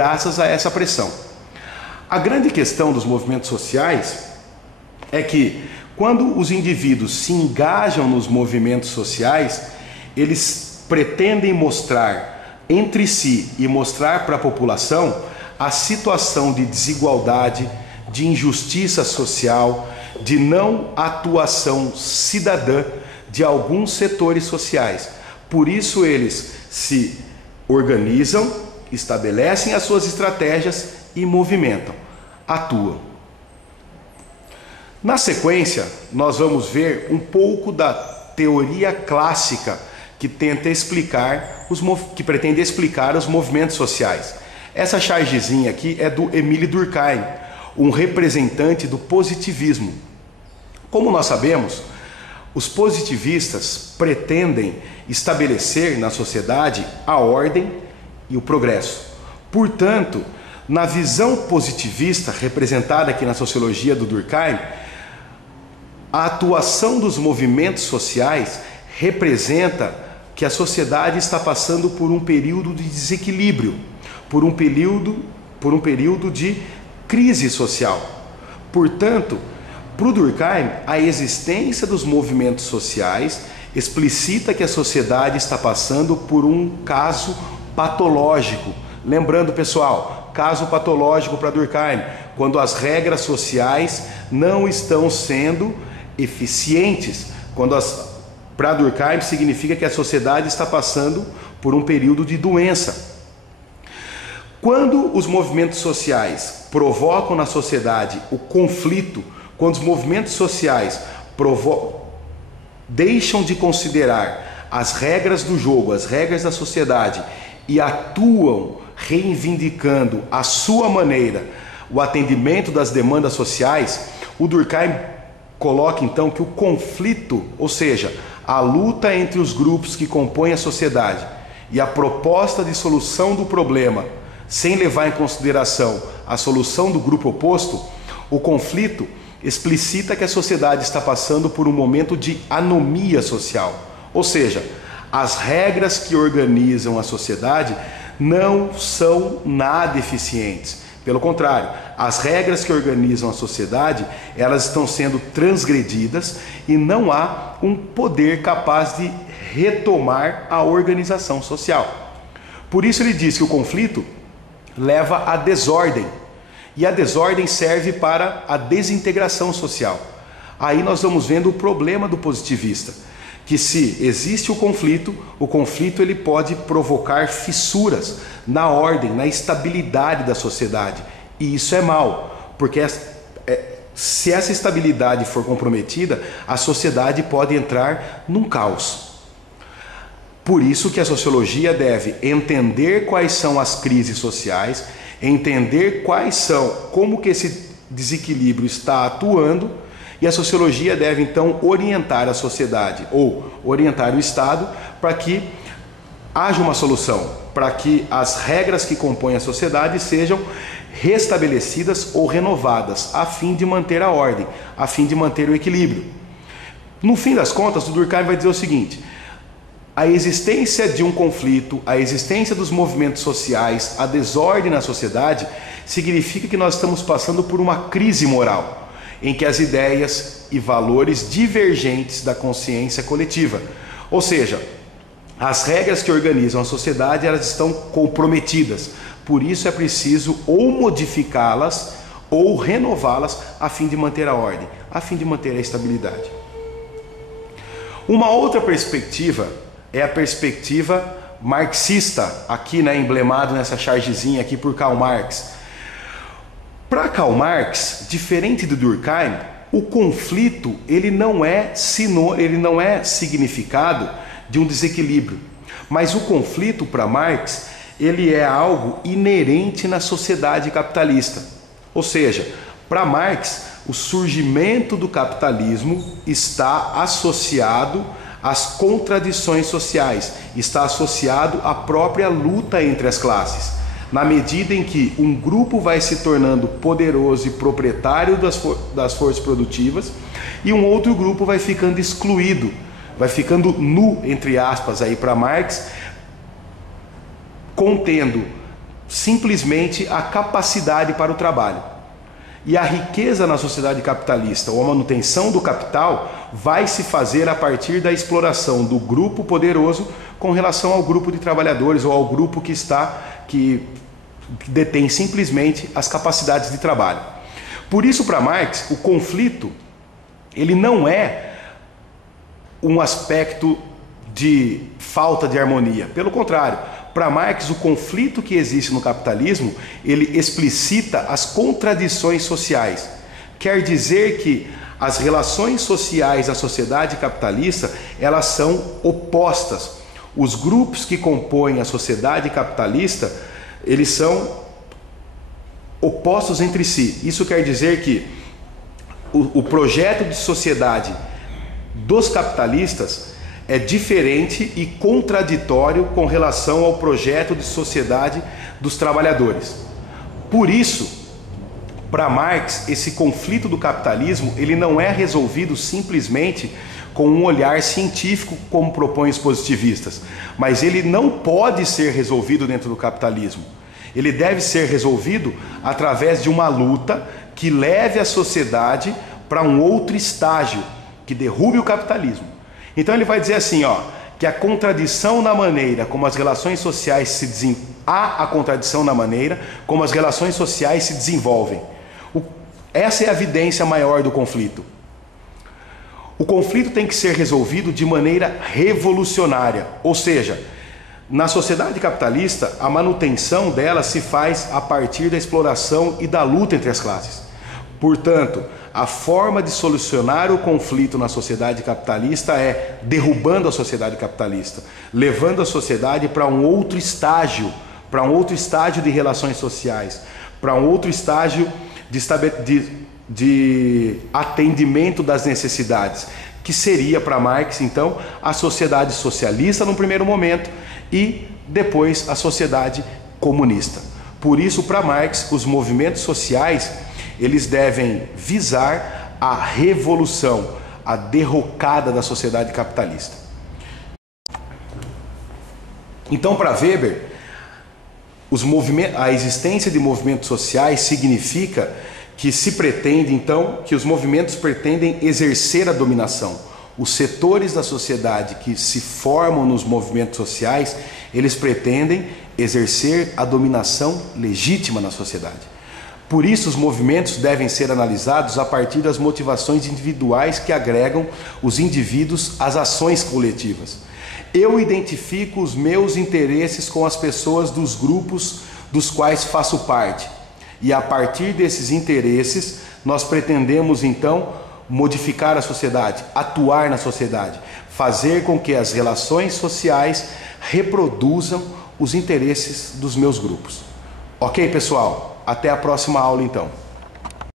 graças a essa pressão. A grande questão dos movimentos sociais é que, quando os indivíduos se engajam nos movimentos sociais, eles pretendem mostrar entre si e mostrar para a população a situação de desigualdade, de injustiça social, de não atuação cidadã de alguns setores sociais. Por isso eles se organizam, estabelecem as suas estratégias e movimentam, atuam. Na sequência, nós vamos ver um pouco da teoria clássica que tenta explicar que pretende explicar os movimentos sociais. Essa chargezinha aqui é do Émile Durkheim, um representante do positivismo. Como nós sabemos, os positivistas pretendem estabelecer na sociedade a ordem e o progresso. Portanto, na visão positivista representada aqui na sociologia do Durkheim, a atuação dos movimentos sociais representa que a sociedade está passando por um período de desequilíbrio, por um período de crise social. Portanto, para o Durkheim, a existência dos movimentos sociais explicita que a sociedade está passando por um caso patológico. Lembrando, pessoal, caso patológico para Durkheim, quando as regras sociais não estão sendo eficientes. Para Durkheim significa que a sociedade está passando por um período de doença. Quando os movimentos sociais provocam na sociedade o conflito, quando os movimentos sociais deixam de considerar as regras do jogo, as regras da sociedade e atuam reivindicando a sua maneira o atendimento das demandas sociais, o Durkheim coloca então que o conflito, ou seja, a luta entre os grupos que compõem a sociedade e a proposta de solução do problema, sem levar em consideração a solução do grupo oposto, o conflito explicita que a sociedade está passando por um momento de anomia social. Ou seja, as regras que organizam a sociedade não são nada eficientes. Pelo contrário, as regras que organizam a sociedade, elas estão sendo transgredidas e não há um poder capaz de retomar a organização social. Por isso ele diz que o conflito leva à desordem, e a desordem serve para a desintegração social. Aí nós vamos vendo o problema do positivista, que se existe o conflito ele pode provocar fissuras na ordem, na estabilidade da sociedade. E isso é mal, porque se essa estabilidade for comprometida, a sociedade pode entrar num caos. Por isso que a sociologia deve entender quais são as crises sociais, entender como que esse desequilíbrio está atuando, e a sociologia deve então orientar a sociedade ou orientar o Estado para que haja uma solução, para que as regras que compõem a sociedade sejam restabelecidas ou renovadas, a fim de manter a ordem, a fim de manter o equilíbrio. No fim das contas, o Durkheim vai dizer o seguinte: a existência de um conflito, a existência dos movimentos sociais, a desordem na sociedade, significa que nós estamos passando por uma crise moral, em que as ideias e valores divergentes da consciência coletiva, ou seja, as regras que organizam a sociedade, elas estão comprometidas. Por isso é preciso ou modificá-las ou renová-las a fim de manter a ordem, a fim de manter a estabilidade. Uma outra perspectiva é a perspectiva marxista, aqui emblemado nessa chargezinha aqui por Karl Marx. Para Karl Marx, diferente do Durkheim, o conflito ele não é significado de um desequilíbrio, mas o conflito para Marx ele é algo inerente na sociedade capitalista. Ou seja, para Marx, o surgimento do capitalismo está associado às contradições sociais, está associado à própria luta entre as classes. Na medida em que um grupo vai se tornando poderoso e proprietário das forças produtivas e um outro grupo vai ficando excluído, vai ficando nu, entre aspas, aí para Marx, contendo simplesmente a capacidade para o trabalho. E a riqueza na sociedade capitalista, ou a manutenção do capital, vai se fazer a partir da exploração do grupo poderoso com relação ao grupo de trabalhadores ou ao grupo que detém simplesmente as capacidades de trabalho. Por isso, para Marx, o conflito ele não é um aspecto de falta de harmonia. Pelo contrário, para Marx, o conflito que existe no capitalismo, ele explicita as contradições sociais. Quer dizer que as relações sociais da sociedade capitalista, elas são opostas. Os grupos que compõem a sociedade capitalista, eles são opostos entre si. Isso quer dizer que o projeto de sociedade dos capitalistas é diferente e contraditório com relação ao projeto de sociedade dos trabalhadores. Por isso, para Marx, esse conflito do capitalismo ele não é resolvido simplesmente com um olhar científico, como propõem os positivistas, mas ele não pode ser resolvido dentro do capitalismo. Ele deve ser resolvido através de uma luta que leve a sociedade para um outro estágio, que derrube o capitalismo. Então ele vai dizer assim, que a contradição na maneira como as relações sociais se desenvolvem, há a contradição na maneira como as relações sociais se desenvolvem. Essa é a evidência maior do conflito. O conflito tem que ser resolvido de maneira revolucionária, ou seja, na sociedade capitalista, a manutenção dela se faz a partir da exploração e da luta entre as classes. Portanto, a forma de solucionar o conflito na sociedade capitalista é derrubando a sociedade capitalista, levando a sociedade para um outro estágio de relações sociais, para um outro estágio de atendimento das necessidades, que seria para Marx, então, a sociedade socialista no primeiro momento e depois a sociedade comunista. Por isso, para Marx, os movimentos sociais eles devem visar a revolução, a derrocada da sociedade capitalista. Então, para Weber, a existência de movimentos sociais significa que se pretende, então, que os movimentos pretendem exercer a dominação. Os setores da sociedade que se formam nos movimentos sociais, eles pretendem exercer a dominação legítima na sociedade. Por isso, os movimentos devem ser analisados a partir das motivações individuais que agregam os indivíduos às ações coletivas. Eu identifico os meus interesses com as pessoas dos grupos dos quais faço parte. E a partir desses interesses, nós pretendemos então modificar a sociedade, atuar na sociedade, fazer com que as relações sociais reproduzam os interesses dos meus grupos. Ok, pessoal? Até a próxima aula, então.